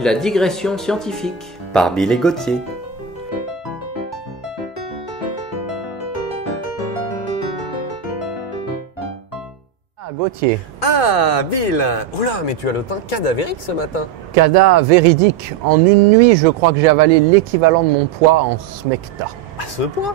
La digression scientifique. Par Bill et Gauthier. Ah, Gauthier. Ah, Bill! Oula, mais tu as le teint cadavérique ce matin. Véridique. En une nuit, je crois que j'ai avalé l'équivalent de mon poids en smecta. À ce point?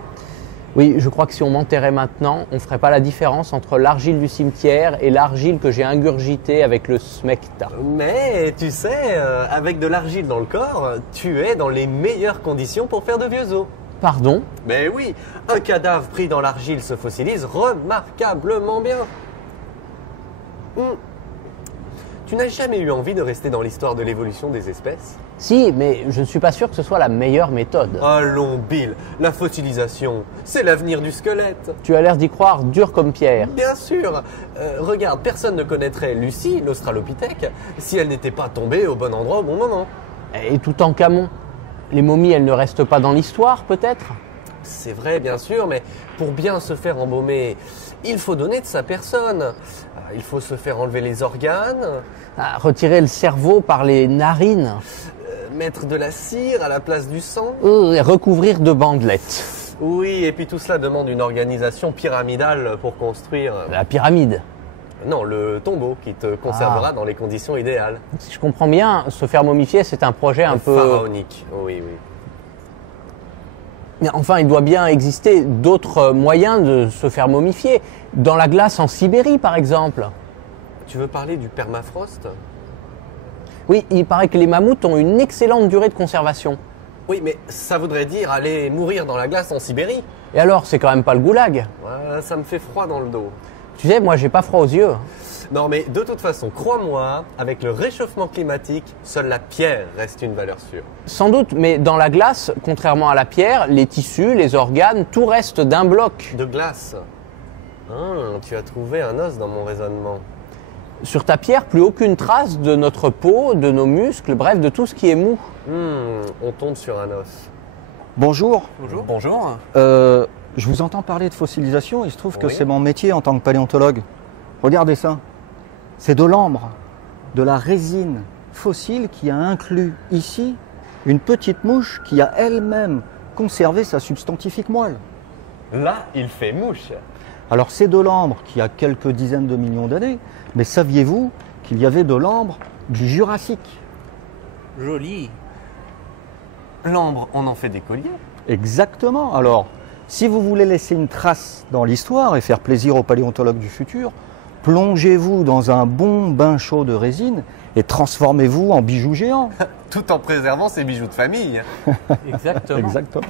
Oui, je crois que si on m'enterrait maintenant, on ne ferait pas la différence entre l'argile du cimetière et l'argile que j'ai ingurgitée avec le smecta. Mais tu sais, avec de l'argile dans le corps, tu es dans les meilleures conditions pour faire de vieux os. Pardon? Mais oui, un cadavre pris dans l'argile se fossilise remarquablement bien. Tu n'as jamais eu envie de rester dans l'histoire de l'évolution des espèces? Si, mais je ne suis pas sûr que ce soit la meilleure méthode. Allons, Bill, la fossilisation, c'est l'avenir du squelette. Tu as l'air d'y croire dur comme pierre. Bien sûr. Regarde, personne ne connaîtrait Lucie, l'Australopithèque, si elle n'était pas tombée au bon endroit au bon moment. Et tout en Camon. Les momies, elles ne restent pas dans l'histoire, peut-être? C'est vrai, bien sûr, mais pour bien se faire embaumer, il faut donner de sa personne. Il faut se faire enlever les organes. Retirer le cerveau par les narines. Mettre de la cire à la place du sang. Et recouvrir de bandelettes. Oui, et puis tout cela demande une organisation pyramidale pour construire... La pyramide. Non, le tombeau qui te conservera dans les conditions idéales. Si je comprends bien, se faire momifier, c'est un projet un peu... pharaonique, oui, oui. Mais enfin, il doit bien exister d'autres moyens de se faire momifier. Dans la glace en Sibérie, par exemple. Tu veux parler du permafrost? Oui, il paraît que les mammouths ont une excellente durée de conservation. Oui, mais ça voudrait dire aller mourir dans la glace en Sibérie. Et alors, c'est quand même pas le goulag. Ouais, ça me fait froid dans le dos. Tu sais, moi, j'ai pas froid aux yeux. Non, mais de toute façon, crois-moi, avec le réchauffement climatique, seule la pierre reste une valeur sûre. Sans doute, mais dans la glace, contrairement à la pierre, les tissus, les organes, tout reste d'un bloc. De glace. Tu as trouvé un os dans mon raisonnement. Sur ta pierre, plus aucune trace de notre peau, de nos muscles, bref, de tout ce qui est mou. On tombe sur un os. Bonjour. Bonjour. Bonjour. Je vous entends parler de fossilisation, il se trouve que c'est mon métier en tant que paléontologue. Regardez ça. C'est de l'ambre, de la résine fossile qui a inclus ici une petite mouche qui a elle-même conservé sa substantifique moelle. Là, il fait mouche. Alors c'est de l'ambre qui a quelques dizaines de millions d'années, mais saviez-vous qu'il y avait de l'ambre du Jurassique? Joli. L'ambre, on en fait des colliers? Exactement. Alors, si vous voulez laisser une trace dans l'histoire et faire plaisir aux paléontologues du futur, plongez-vous dans un bon bain chaud de résine et transformez-vous en bijoux géants. Tout en préservant ses bijoux de famille. Exactement. Exactement.